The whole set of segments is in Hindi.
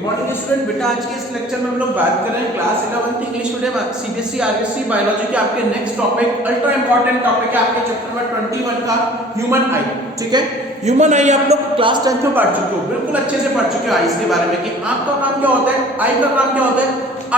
Good morning student. बेटा आज के इस लेक्चर में हम लोग बात कर रहे हैं class 11 English medium CBSE RBSE biology के आपके next topic ultra important topic है आपके चैप्टर नंबर 21 का ह्यूमन आई। ठीक है, ह्यूमन आई आप लोग क्लास 10 में पढ़ चुके हो, बिल्कुल अच्छे से पढ़ चुके हो आईज के बारे में कि आंख का काम क्या होता है, आई का काम क्या होता है।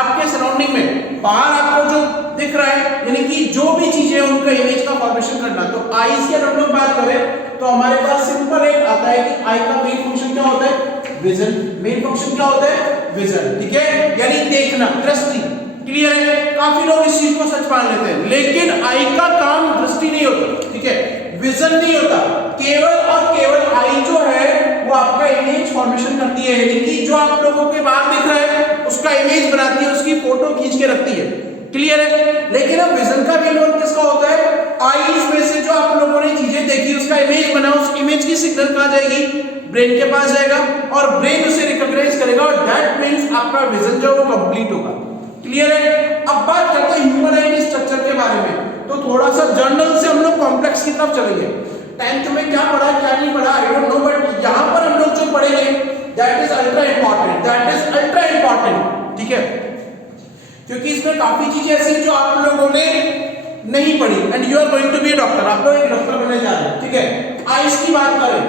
आपके सराउंडिंग में बाहर आपको जो दिख रहा है यानी कि जो भी चीजें उनका इमेज का फॉर्मेशन करना, तो आईज की अगर हम लोग बात करें तो हमारे पास सिंपल एक आता है कि आई का मेन फंक्शन क्या होता है, विजन। मेन फंक्शन क्या होता है, विजन। ठीक है, यानी देखना, दृष्टि। क्लियर है, काफी लोग इस चीज को सच मान लेते हैं, लेकिन आई का काम दृष्टि नहीं होता। ठीक है, विजन नहीं होता, केवल और केवल आई जो है वो आपका इमेज फॉर्मेशन करती है, यानी कि जो आप लोगों के बाहर दिख रहा है उसका इमेज बनाती है, उसकी फोटो खींच के रखती है। क्लियर है, लेकिन अब विजन का मेन वर्क किसका होता है, आईज में से जो आप लोगों ने चीजें देखी उसका इमेज बना, उस इमेज की सिग्नल कहां जाएगी, ब्रेन के पास जाएगा और ब्रेन उसे रिकॉग्नाइज करेगा और दैट मींस आपका विजन जो वो कंप्लीट होगा। क्लियर है, अब बात करते हैं ह्यूमन आई के स्ट्रक्चर के बारे में। तो थोड़ा सा जर्नल से हम लोग कॉम्प्लेक्स की तरफ चलेंगे। 10th में क्या पढ़ा क्या नहीं पढ़ा आई डोंट नो, बट यहां पर हम लोग जो पढ़ेंगे that is ultra important, that is ultra important. ठीक है, क्योंकि इसमें काफी चीजें ऐसी जो आप लोगों ने नहीं पढ़ी and you are going to be a doctor, आप लोग एक डॉक्टर बनने जा रहे हैं। ठीक है, आईज की बात करें,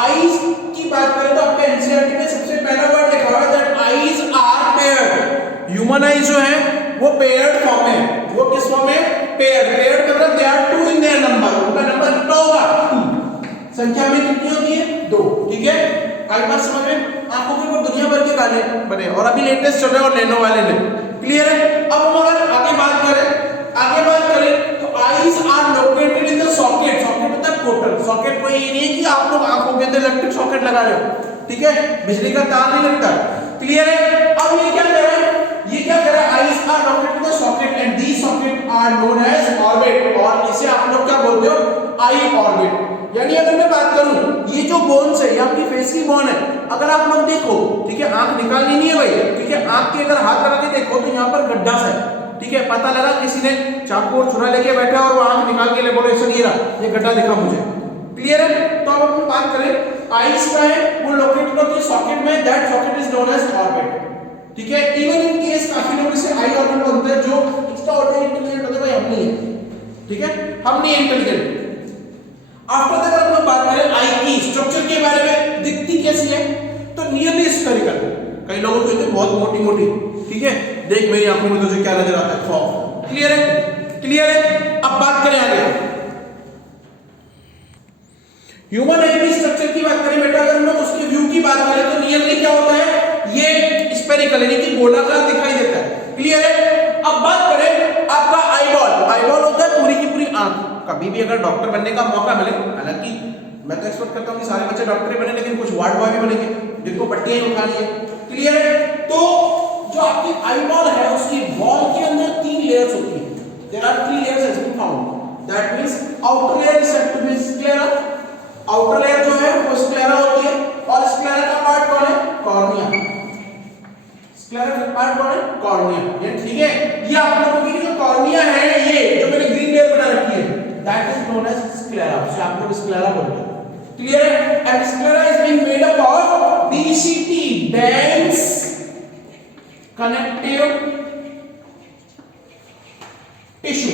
आईज की बात करें तो आपका एनसीईआरटी में सबसे पहला वर्ड लिखा हुआ है that eyes are paired. Human eyes जो है वो पेयर्ड फॉर्म में, वो किस फॉर्म में, पेयर्ड। पेयर्ड मतलब they are two in their number, उनका नंबर कितना होगा, 2 संख्या में कितनी होती है, 2। ठीक है, आई बात समझ में, आंखों के ऊपर दुनिया भर के गाने बने और अभी लेटेस्ट चल रहे हैं और लेनो वाले ने। क्लियर है, अब हम अगर आगे बात करें तो eyes are located in the socket. Socket मतलब पोर्टल। सॉकेट कोई ये नहीं है कि आप लोग आंखों के अंदर इलेक्ट्रिक सॉकेट लगा रहे हो। ठीक है, बिजली का तार नहीं लगता। क्लियर है, अब ये क्या कर रहा है, eyes are located in the socket and these socket are known as orbit, और इसे आप लोग क्या बोलते हो, आई ऑर्बिट। यानी अगर मैं बात करूं ये जो बोन्स है ये आपकी फेस की बोन है, अगर आप लोग देखो, ठीक है, आंख निकालनी नहीं है भाई। ठीक है, आंख के अगर हाथ लगा के देखो तो यहाँ पर गड्ढा सा है। ठीक है, पता लगा किसी ने चाकू और छुरा लेके बैठा और वो आंख निकाल के ले बोले ऐसा नहीं रहा, ये गड्ढा दिखा मुझे। क्लियर है, तो अब हम बात करें आईज का है वो लोकेटेड होती है सॉकेट में, that socket is known as orbit. ठीक है, इवन इन केस काफी लोग इसे आई ऑर्बिट बोलते हैं, जो एक्स्ट्रा ऑर्डिनरी इंटेलिजेंट होते हैं भाई हम नहीं है। ठीक है, हम नहीं इंटेलिजेंट। आफ्टर दैट हम लोग बात करें आई की स्ट्रक्चर के बारे में, दिखती कैसी है, तो नियरली स्फेरिकल। कई लोगों को कहते हैं बहुत मोटी मोटी। ठीक है, देख मेरी आंखों में तुझे क्या नजर आता है, खौफ। क्लियर है, क्लियर है, अब बात करें आगे ह्यूमन आई की स्ट्रक्चर की बात करें बेटा, अगर हम लोग उसके व्यू की बात करें तो नियरली क्या होता है, ये स्फेरिकल यानी कि गोलाकार दिखाई देता है। क्लियर है, अब बात करें आपका आईबॉल। आईबॉल होता है पूरी की पूरी आंख। कभी भी अगर डॉक्टर बनने का मौका मिले, हालांकि मैं तो एक्सपेक्ट करता हूं कि सारे बच्चे डॉक्टर ही बने, लेकिन कुछ वार्ड बॉय भी बनेंगे जिनको पट्टियां ही उठानी है। क्लियर है, तो जो आपकी आईबॉल है उसकी वॉल के अंदर 3 लेयर्स होती है। There are 3 layers has been found, that means outer layer is said to be sclera. Outer layer जो है वो स्क्लेरा होती है और स्क्लेरा का पार्ट कौन है, कॉर्निया। स्क्लेरा का पार्ट कौन है, कॉर्निया। ठीक है, ये आप लोगों की जो कॉर्निया है, ये जो मैंने ग्रीन लेयर बना रखी है, that is known as sclera, उसे आप लोग स्क्लेरा बोलते हैं। क्लियर है, and sclera is being made up of DCT, dense connective tissue.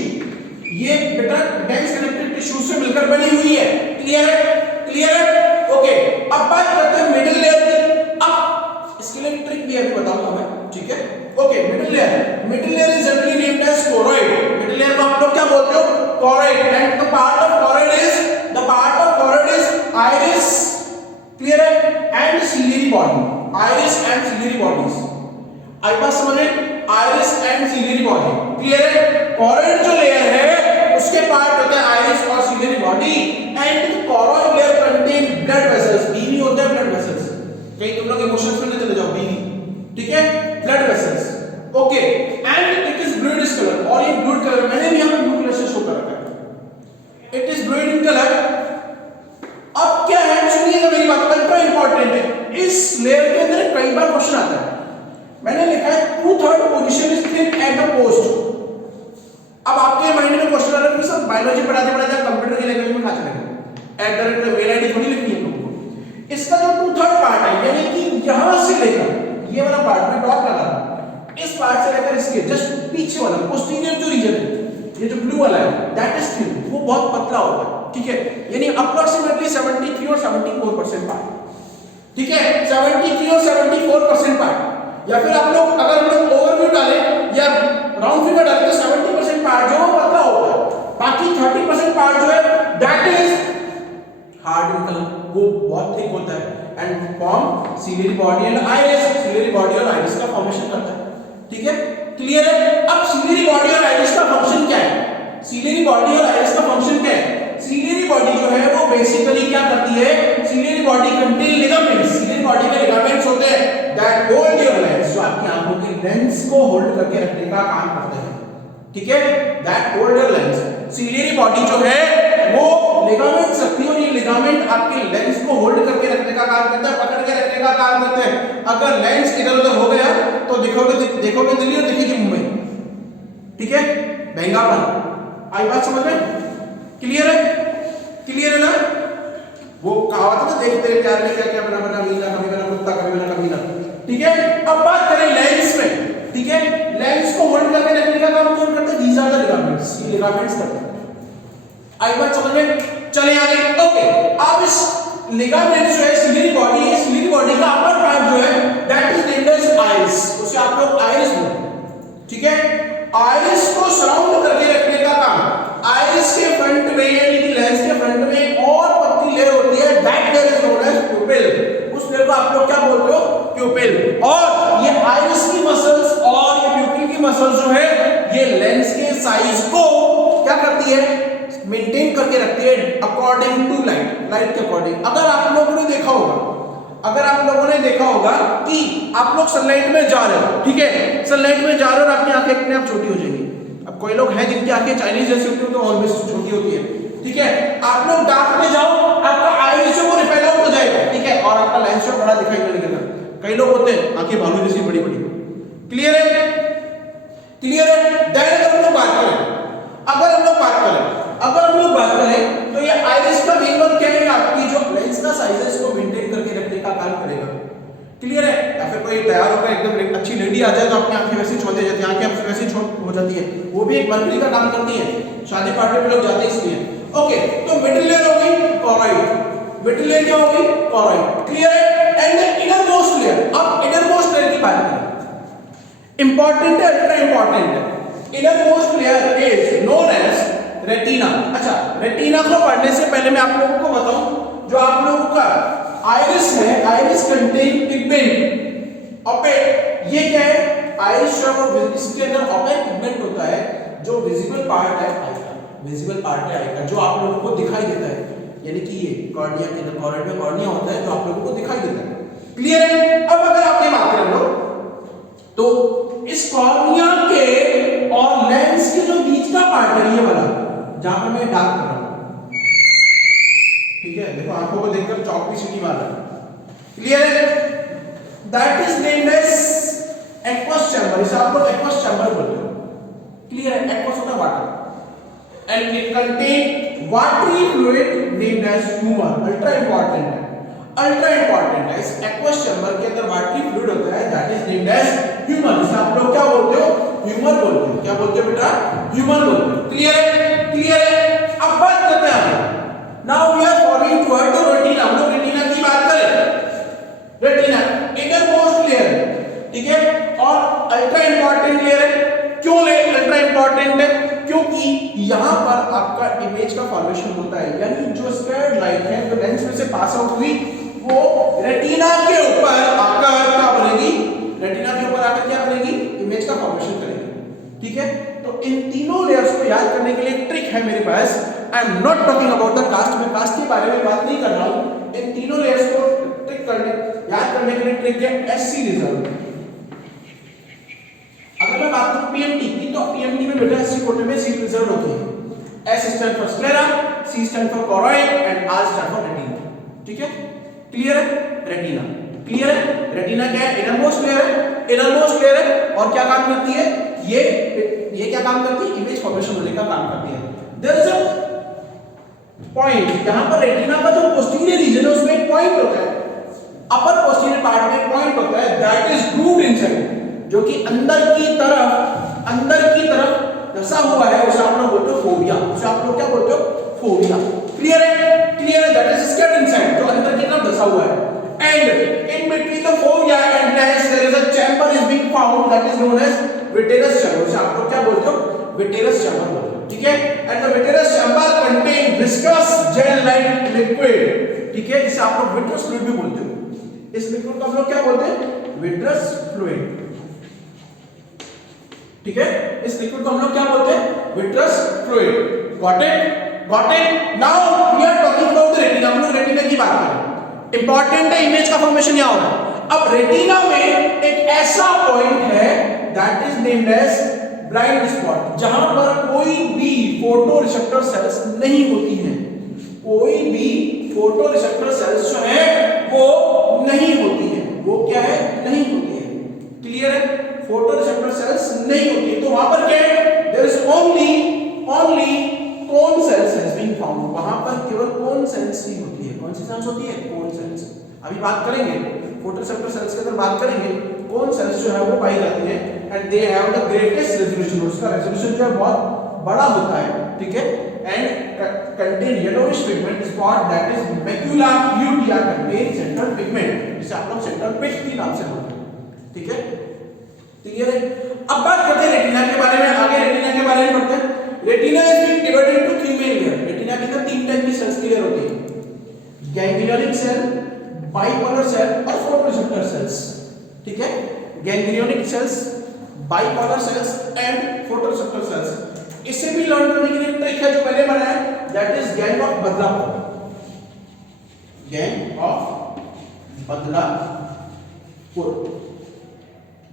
ये बेटा डेंस कनेक्टिव टिश्यू से मिलकर बनी हुई है। क्लियर है, क्लियर है, ओके। अब बात करते हैं मिडिल लेयर की। अब इसके लिए ट्रिक भी अभी बताऊंगा मैं। ठीक है, okay. Middle layer is generally named as choroid. Middle layer को आप लोग क्या बोलते हो, choroid. And the part of choroid is iris. Clear है, and ciliary body. Iris and ciliary bodies, आई बात समझ में, iris and ciliary body. Clear है, कोरोइड जो लेयर है उसके पार्ट होते हैं आइरिस और ciliary body, and the choroid layer contain blood vessels. BV होते हैं ब्लड वेसल्स, कहीं तुम लोग इमोशंस में न चले जाओ, बीवी। ठीक है, blood vessels, okay. And it is bluish colour, और ये ब्लू कलर मैंने भी यहां पे ब्लू कलर से शो कर रखा है, it is blue in colour. अब क्या है, सुनिएगा मेरी बात, अल्ट्रा इंपॉर्टेंट है। इस लेयर के अंदर कई बार क्वेश्चन आता है, मैंने लिखा है 2/3 position is thin at the post. अब आपके माइंड में क्वेश्चन आ रहा है कि सर बायोलॉजी पढ़ाते कंप्यूटर की लैंग्वेज में कहां चलेगा, at the rate mail ID थोड़ी लिखनी है तुमको। इसका जो 2/3 पार्ट है, यानी कि यहां से लेकर ये वाला पार्ट में डॉट लगा रहा हूं, इस पार्ट से लेकर इसके जस्ट पीछे वाला पोस्टीरियर जो रीजन है, ये जो ब्लू वाला है, दैट इज थिन, वो बहुत पतला होता है, ठीक है, यानी अप्रोक्सीमेटली 73 और 74% पार्ट, ठीक है, 73 और 74% पार्ट, या फिर आप लोग अगर हम लोग ओवरव्यू डालें या राउंड फिगर डालें तो 70% पार्ट जो पतला होता है, बाकी 30% पार्ट जो है that is hard in colour, वो बहुत थिक होता है and form ciliary body and iris, ciliary body और आइरिस का फॉर्मेशन करता है, ठीक है, क्लियर है। अब सिलियरी बॉडी और आइरिस का फंक्शन क्या है, सिलियरी बॉडी और आइरिस का फंक्शन क्या है, सिलियरी बॉडी जो है वो बेसिकली क्या करती है, ciliary body contain ligaments, ciliary body में लिगामेंट्स होते हैं दैट होल्ड योर लेंस, जो आपकी आंखों की लेंस को होल्ड करके रखने का काम करते हैं, ठीक है, that hold your lens, ciliary body जो है वो लिगामेंट्स रखती है और ये लिगामेंट आपके लेंस को होल्ड करके रखने का काम करता है, पकड़ के रखने का काम करते हैं। अगर लेंस इधर उधर हो गया तो देखोगे दिल्ली और दिखेगी मुंबई, ठीक है, महंगापन, आई बात समझ में, क्लियर है, क्लियर है ना, वो कहावत है ना, देखते प्यार में क्या क्या बना बना मीना, कभी बना कुत्ता कभी बना कभी ना, ठीक है। अब बात करें लेंस में, ठीक है, लेंस को होल्ड करके रखने का काम कौन करता है, दीज आर द लिगामेंट्स, ये लिगामेंट्स करते हैं, आई बात समझ में, चले आगे, ओके। अब इस लिगामेंट जो है सिलियरी बॉडी है, सिलियरी बॉडी का अपर पार्ट जो है that is named as iris, उसे आप लोग आइरिस बोलते हैं, ठीक है, आइरिस को सराउंड करके रखने का काम, आइरिस के फ्रंट में यानी कि लेंस के फ्रंट में एक और पतली लेयर होती है that layer is known as pupil, उस लेयर को आप लोग क्या बोलते हो, प्यूपिल, और ये आइरिस की मसल्स और ये प्यूपिल की मसल्स जो है ये लेंस के साइज को क्या करती है, मेंटेन करके रखती है अकॉर्डिंग टू लाइट, लाइट के अकॉर्डिंग। अगर आप लोगों ने देखा होगा, अगर आप लोगों ने देखा होगा कि आप लोग सनलाइट में जा रहे हो, ठीक है, सनलाइट में जा रहे हो और आपकी आंखें अपने आप छोटी हो जाएंगी, अब कोई लोग हैं जिनकी आंखें चाइनीज जैसी होती है तो ऑलवेज छोटी होती है, ठीक है, आप लोग डार्क में जाओ आपका आइरिस जो वो रिपेल आउट हो जाएगा, ठीक है, और आपका लेंस जो बड़ा दिखाई देने लगेगा, कई लोग होते हैं आंखें भालू जैसी बड़ी बड़ी, क्लियर है, क्लियर है। दैट अगर हम लोग बात करें, अगर हम लोग बात करें तो ये आइरिस का मेन वर्क क्या है, आपकी जो लेंस का साइज है इसको मेंटेन करके रखने का काम करेगा, क्लियर है। या फिर कोई तैयार होकर एकदम अच्छी लेडी आ जाए तो अपनी आंखें वैसे छोड़ जाती है, आंखें वैसे छोट हो जाती है, वो भी एक मंत्री का काम करती है, शादी पार्टी में लोग जाते हैं इसलिए, ओके। तो मिडिल लेयर होगी कॉरॉइड, मिडिल लेयर क्या होगी, कॉरॉइड, क्लियर है, and the inner most layer, अब इनर मोस्ट लेयर की बात करें, इंपॉर्टेंट है, अल्ट्रा इंपॉर्टेंट है, inner most layer is known as retina. अच्छा, रेटिना को पढ़ने से पहले मैं आप लोगों को बताऊं, जो आप लोगों का आइरिस है, आइरिस कंटेन पिगमेंट, ओपेक, ये क्या है, आइरिस जो है इसके अंदर ओपेक पिगमेंट होता है जो विजिबल पार्ट है आई का, विजिबल पार्ट है आई का, जो आप लोगों को दिखाई देता है, यानी कि ये कॉर्निया के अंदर, कॉर्निया में कॉर्निया होता है जो आप लोगों को दिखाई देता है, क्लियर है। अब अगर आप ये बात कर लो तो इस कॉर्निया के और लेंस के जो बीच का पार्ट है ये वाला, जहां पर मैं डार्क कर रहा हूं, ठीक है, देखो आंखों को देखकर चौक भी सिटी मार रहा है, क्लियर है, that is named as aqueous chamber, इसे आप लोग एक्वस चैम्बर बोलते हो, क्लियर है, एक्वस होता है water and it contain watery fluid named as humour, ultra important है, अल्ट्रा इंपॉर्टेंट है, इस एक्वस चैम्बर के अंदर वाटरी फ्लूइड होता है that is named as humour, इसे आप लोग क्या बोलते हो, ह्यूमर बोलते हो, क्या बोलते हो बेटा, ह्यूमर बोलते हो, क्लियर है, क्लियर है। अब बात करते हैं now we are following toward the retina, हम लोग रेटिना की बात करें, रेटिना इनर मोस्ट लेयर, ठीक है, और अल्ट्रा इंपॉर्टेंट लेयर है, क्यों अल्ट्रा इंपॉर्टेंट है, क्योंकि यहां पर आपका इमेज का फॉर्मेशन होता है, यानी जो स्क्वायर लाइट है जो लेंस में से पास आउट हुई वो रेटिना के ऊपर आकर क्या बनेगी, रेटिना के ऊपर आकर क्या करेगी, इमेज का फॉर्मेशन करेगी, ठीक है। तो इन तीनों लेयर्स को याद करने के लिए एक ट्रिक है मेरे पास, I am not talking about the caste, मैं कास्ट के बारे में बात नहीं कर रहा हूं, इन तीनों लेयर्स को ट्रिक करने याद करने के लिए ट्रिक है एससी रिजल्ट। अगर मैं बात करूं पीएमटी की, तो पीएमटी में बेटा एससी कोटे में सी रिजल्ट होती है, S stand for sclera, C stand for choroid and R stand for retina, ठीक है, क्लियर है, रेटिना, क्लियर है, रेटिना क्या है, इनर मोस्ट लेयर है, इनर मोस्ट लेयर है, और क्या काम करती है, ये क्या काम करती है, इमेज फॉर्मेशन होने का काम करती है। देयर इज अ पॉइंट, यहां पर रेटिना का जो पोस्टीरियर रीजन है उसमें एक पॉइंट होता है, अपर पोस्टीरियर पार्ट में पॉइंट होता है दैट इज ग्रूव्ड इनसाइड, जो कि अंदर की तरफ धसा हुआ है, उसे आप लोग बोलते हो फोविया। उसे आप लोग क्या बोलते हो? फोविया। क्लियर है दैट इज स्केल्ड इनसाइड, जो अंदर की तरफ धसा हुआ है। And in between the fovea and lens there is a chamber is being found that is known as vitreous chamber. उसे आप लोग क्या बोलते हो? विटेरस चैम्बर बोलते हो। ठीक है, and the vitreous chamber contain viscous gel like liquid. ठीक है, जिसे आप लोग विट्रस फ्लूइड भी बोलते हो। इस लिक्विड को हम लोग क्या बोलते हैं? Vitreous fluid. ठीक है, इस लिक्विड को हम लोग क्या बोलते हैं? Vitreous fluid. Got it? Now we are talking about the retina. हम लोग रेटिना की बात करें, इंपॉर्टेंट है, इमेज का फॉर्मेशन यहां हो रहा है। अब रेटिना में एक ऐसा पॉइंट है that is named as blind spot, जहां पर कोई भी फोटो रिसेप्टर सेल्स नहीं होती हैं। कोई भी फोटो रिसेप्टर सेल्स जो है वो नहीं होती है। वो क्या है? नहीं होती है। क्लियर है? फोटो रिसेप्टर सेल्स नहीं होती है, तो वहां पर क्या है? There is only cone cells has been found. वहां पर केवल कोन सेल्स ही होती है। कौन सी सेल्स होती है? Cone cells. अभी बात करेंगे फोटो रिसेप्टर सेल्स के अंदर, बात करेंगे कोन सेल्स जो है वो पाई जाती है and they have the greatest resolution. उसका रेजोल्यूशन जो है बहुत बड़ा होता है। ठीक है, and contain yellowish pigment spot that is macula lutea contain central pigment, जिसे आप लोग सेंट्रल पिग के नाम से बोलते हैं। ठीक है, क्लियर है? अब बात करते हैं रेटिना के बारे में। आगे रेटिना के बारे में पढ़ते हैं। Retina is being divided into three main layer. Retina के अंदर तीन टाइप की सेल्स क्लियर होती है, गैंग्लियोनिक सेल, बाइपोलर सेल और फोटोरिसेप्टर सेल्स। ठीक है, ganglionic cells, bipolar cells and photoreceptor cells. इसे भी लर्न करने के लिए ट्रिक है जो मैंने बनाया, that is gang of Badlapur. Gang of Badlapur.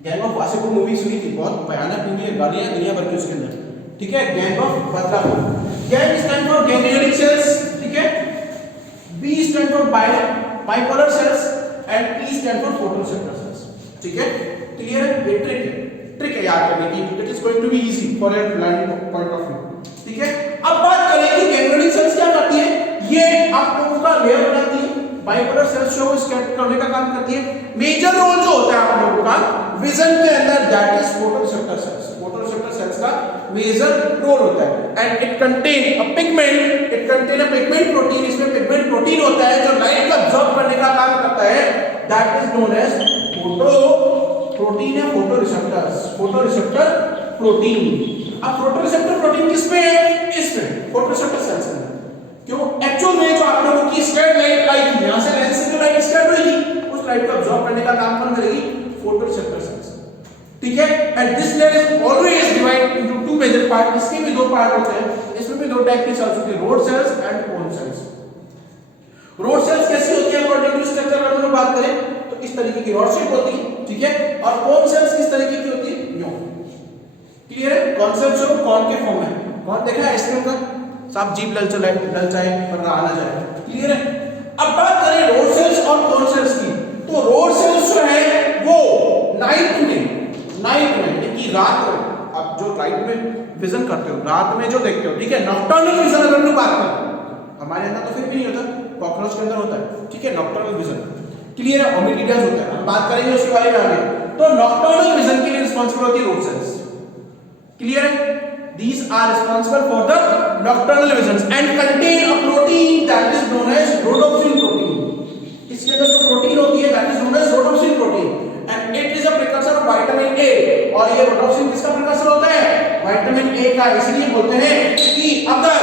Gang of Wasseypur movie सुनी थी, बहुत भयानक मूवी है, गालियां दुनिया भर की उसके अंदर। ठीक है, gang of Badlapur. Gang stand for ganglionic cells. ठीक है, B stand for bipolar cells and P stand for photoreceptor cells. ठीक है, क्लियर है? ये ट्रिक है याद करने की, it is going to be easy for your learning point of view. ठीक है, अब बात करें कि गैंग्लियोनिक सेल्स क्या करती है। ये आप लोगों का लेयर बनाती है, बाइपोलर सेल्स जो स्कैटर करने का काम करती है। मेजर रोल जो होता है आप लोगों का विजन के अंदर, that is photoreceptor sales. Photoreceptor sales का मेजर रोल होता है and it contain a pigment protein. इसमें पिगमेंट प्रोटीन होता है जो लाइट को अब्सॉर्ब करने का काम करता है, that is known as protein है फोटोरिसेप्टर प्रोटीन। अब फोटोरिसेप्टर प्रोटीन किस पे है? इसमें फोटोरिसेप्टर सेल्स में। क्यों? एक्चुअल में जो आप लोगों की स्कैटर्ड लाइट आई थी, यहां से लेंस से जो लाइट स्कैटर हुई थी, उस लाइट को अब्सॉर्ब करने का काम कौन करेगी? Photoreceptor cells. ठीक है, and this layer is always divided into two major part. इसके भी दो पार्ट होते हैं, इसमें भी दो टाइप की सेल्स होती है, rod cells and cone cells. Rod cells कैसी होती है अकॉर्डिंग टू स्ट्रक्चर अगर हम लोग बात करें तो इस तरीके की रॉड शेप होती है। ठीक है, और कोन सेल्स किस तरीके की होती है? यूं। क्लियर है? कॉन्सेप्ट जो कौन के फॉर्म में कौन देखा है आइसक्रीम का साफ जीभ ललचाए पर रहा ना जाए। क्लियर है? अब बात करें रोड सेल्स और कोन सेल्स की, तो रोड सेल्स जो है वो नाइट में कि रात में आप जो लाइट में विजन करते हो, रात में जो देखते हो, ठीक है, नॉक्टर्नल विजन अगर हम लोग बात करें, हमारे अंदर तो फिर भी नहीं होता, कॉकरोच के अंदर होता है। ठीक है, नॉक्टर्नल विजन। क्लियर है? ओमिटिडियाज होता है, हम बात करेंगे उसके बारे में आगे। तो नॉक्टर्नल विजन के लिए रिस्पांसिबल होती है रोड सेल्स। क्लियर है? These are responsible for the nocturnal visions and contain a protein that is known as rhodopsin protein. इसके अंदर जो प्रोटीन होती है that is known as rhodopsin protein and it is a precursor of vitamin A। और ये rhodopsin किसका precursor होता है? विटामिन A का। इसलिए बोलते हैं कि अगर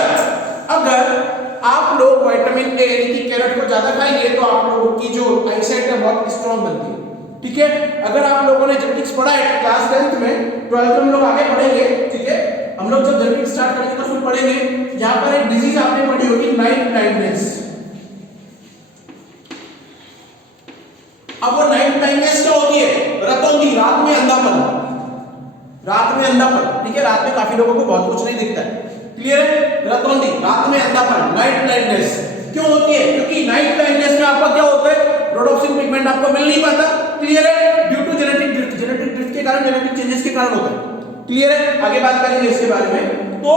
आप लोग विटामिन A की कैरेट को ज्यादा खाएंगे तो आप लोगों की जो आईसाइट है बहुत स्ट्रांग बनती है। ठीक है, अगर आप लोगों ने जेनेटिक्स पढ़ा है क्लास 10th में, 12th में हम लोग आगे पढ़ेंगे। ठीक है, हम लोग जब जेनेटिक्स स्टार्ट करेंगे तो फिर पढ़ेंगे। यहां पर एक डिजीज आपने पढ़ी होगी, नाइट ब्लाइंडनेस। अब वो नाइट ब्लाइंडनेस क्या होती है? रतौंधी, रात में अंधापन। ठीक है, रात में काफी लोगों को बहुत कुछ नहीं दिखता है। क्लियर है? रतौंधी, रात में अंधापन, नाइट ब्लाइंडनेस क्यों होती है? क्योंकि नाइट ब्लाइंडनेस में आपका क्या होता है? रोडोप्सिन पिगमेंट आपको मिल नहीं पाता। क्लियर है? ड्यू टू जेनेटिक ड्रिफ्ट के कारण, जेनेटिक चेंजेस के कारण होता है। क्लियर है? आगे बात करेंगे इसके बारे में। तो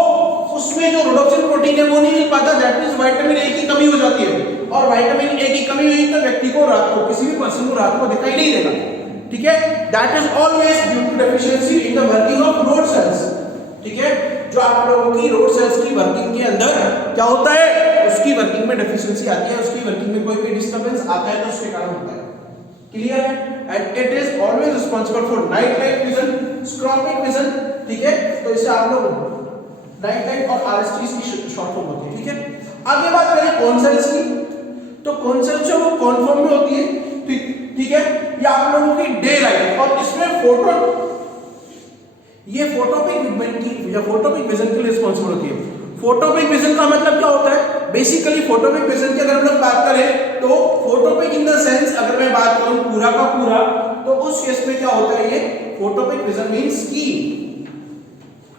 उसमें जो रोडोप्सिन प्रोटीन है वो नहीं मिल पाता, दैट मींस विटामिन ए की कमी हो जाती है। और विटामिन ए की कमी हुई तो व्यक्ति को रात को, किसी भी पर्सन को रात को दिखाई नहीं देगा, ठीक है। That is always due to deficiency in the working of rod cells, ठीक है। जो आप लोगों की रोड सेल्स की वर्किंग के अंदर क्या होता है, उसकी वर्किंग में डेफिशिएंसी आती है, उसकी वर्किंग में कोई भी डिस्टरबेंस आता है तो उसके कारण होता है, क्लियर है। And it is always responsible for night light vision, strobic vision, ठीक है। तो इसे आप लोग नाइट लाइट और आरएसटी की शॉर्ट फॉर्म होती है, ठीक है। आगे बात करें कौन सेल्स की, तो कौन सेल्स जो वो कौन फॉर्म में होती है, ठीक है। ये आप लोगों की डे लाइट और इसमें फोटो, ये फोटोपिक पिगमेंट की या फोटोपिक विजन के लिए रिस्पांसिबल होती है। फोटोपिक विजन का मतलब क्या होता है, बेसिकली फोटोपिक विजन की अगर हम लोग बात करें तो फोटोपिक इन द सेंस अगर मैं बात करूं पूरा का पूरा तो उस केस में क्या होता है, ये फोटोपिक विजन मींस की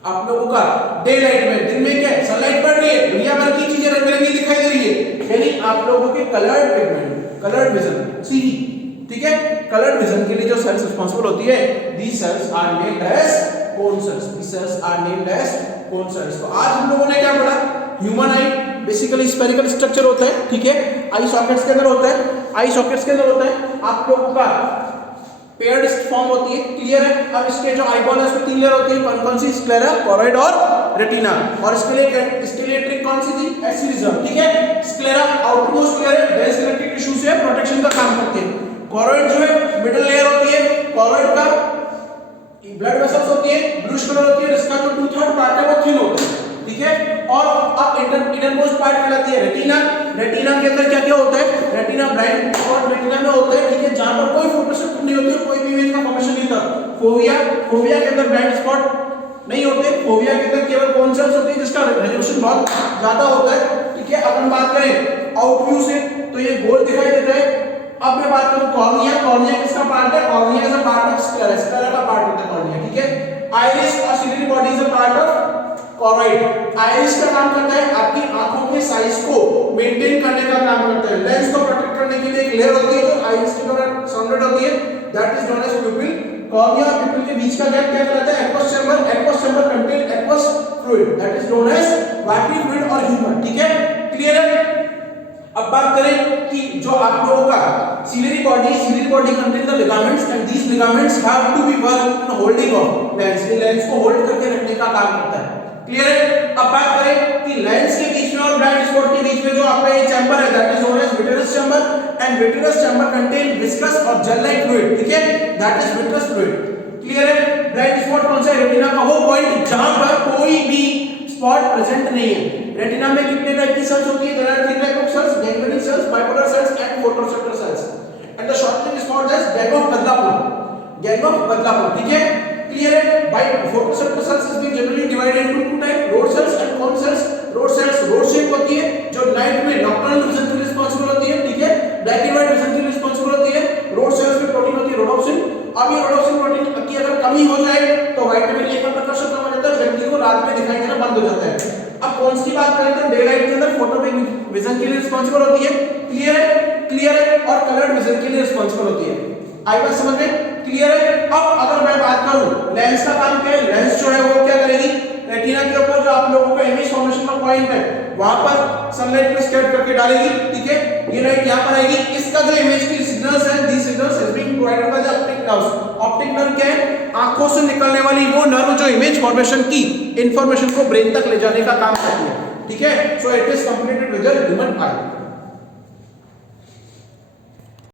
आप लोगों का डे लाइट में, दिन में क्या है सनलाइट पड़ रही है, दुनिया भर की चीजें रंग बिरंगी दिखाई दे रही है, यानी आप लोगों के coloured pigment, coloured vision CV, ठीक है। कलर्ड विजन के लिए जो सेल्स रिस्पांसिबल होती है, these cells are named as cone cells, these cells are named as cone cells। तो आज हम लोगों ने क्या पढ़ा, human I basically spherical structure होता है, ठीक है। आई सॉकेट्स के अंदर होता है, आई सॉकेट्स के अंदर होता है आप लोगों का पेयर्ड फॉर्म होती है, क्लियर है। अब इसके जो आईबॉल है उसमें 3 लेयर होती है, कौन कौन सी, स्क्लेरा, कोरॉइड और रेटिना। और इसके लिए ट्रिक कौन सी थी, एक्सिलिज्म, ठीक है। स्क्लेरा आउटरमोस्ट लेयर है, डेंस कनेक्टिव टिश्यू से प्रोटेक्शन का काम करती है। कोरॉइड जो है मिडिल लेयर होती है, कोरॉइड का ब्लड वेसल्स होती है, ब्लूइश कलर होती है, इसका जो 2/3 पार्ट है वो थिन होता है, ठीक है। और अब इनरमोस्ट पार्ट कहलाती है रेटिना। रेटिना के अंदर क्या क्या होता है, रेटिना ब्लाइंड स्पॉट रेटिना में होता है, ठीक है, जहां पर कोई फोटोसिंथेसिस नहीं होती है, कोई भी इमेज का फॉर्मेशन नहीं होता। फोविया के अंदर ब्लाइंड स्पॉट नहीं होते, फोविया के अंदर केवल कौन सेल्स होती है जिसका रेजोल्यूशन बहुत ज्यादा होता है, ठीक है। अब हम बात करें आउट व्यू से तो ये गोल दिखाई देता है। अब मैं बात करूं कॉर्निया, कॉर्निया किसका पार्ट है, cornea is a part of sclera, sclera का पार्ट होता है कॉर्निया, ठीक है। आइरिस और ciliary body is a part of choroid. Iris का काम करता है आपकी आंखों के साइज को मेंटेन करने का काम करता है, लेंस को प्रोटेक्ट करने के लिए एक लेयर होती है जो आइरिस के द्वारा सराउंडेड होती है, that is known as pupil. Cornea और प्यूपिल के बीच का गैप क्या कहलाता है, aqueous chamber. Aqueous chamber contain aqueous fluid, that is known as watery fluid और ह्यूमर, ठीक है, क्लियर है। अब बात करें कि जो आप लोगों का ciliary body contain the ligaments and these ligaments have to be work in holding of lens, ये लेंस को होल्ड करके रखने का काम करता है, क्लियर है। अब बात करें कि लेंस के बीच में और ब्लाइंड स्पॉट के बीच में जो आपका ये चैम्बर है, that is known as vitreous chamber and vitreous chamber contain viscous और जेल लाइक फ्लूइड, ठीक है, that is vitreous fluid, clear है। ब्लाइंड स्पॉट कौन सा है, रेटिना का वो पॉइंट जहां पर कोई भी स्पॉट प्रेजेंट नहीं है। रेटिना में कितने टाइप की सेल्स होती है, there are 3 type of cells, ganglion cells, bipolar cells and photoreceptor cells. And the short name is called as gang of Badlapur, gang of Badlapur, ठीक है, क्लियर है। By photoreceptor cells is being generally divided into 2 type, rod cells and cone cells. Rod cells rod shape होती है जो नाइट में नॉकटर्नल विजन के लिए रिस्पांसिबल होती है, ठीक है, ब्लैक एंड व्हाइट विजन के लिए रिस्पांसिबल होती है। रोड सेल्स में प्रोटीन होती है रोडोप्सिन। अब ये रोडोप्सिन प्रोटीन की अगर कमी हो जाए तो विटामिन ए का प्रकाशन कम हो जाता है, व्यक्ति को रात में दिखाई देना बंद हो जाता है। अब कौन सी बात करें तो डे लाइट के अंदर फोटोपिक विजन के लिए रिस्पांसिबल होती है, क्लियर है, और कलर्ड विजन के लिए रिस्पांसिबल होती है। आई बात समझ में, क्लियर है। अब अगर मैं बात करूं लेंस का काम क्या है, लेंस जो है वो क्या करेगी, रेटिना के ऊपर जो आप लोगों का इमेज फॉर्मेशन का पॉइंट है वहां पर सनलाइट को स्कैटर करके डालेगी, ठीक है, ये लाइट यहां पर आएगी, इसका जो इमेज की सिग्नल्स है, the signals is being provided by the optic nerves. Optic nerve क्या है, आंखों से निकलने वाली वो नर्व जो इमेज फॉर्मेशन की इंफॉर्मेशन को ब्रेन तक ले जाने का काम करती है, ठीक है। So it is completed with the human I.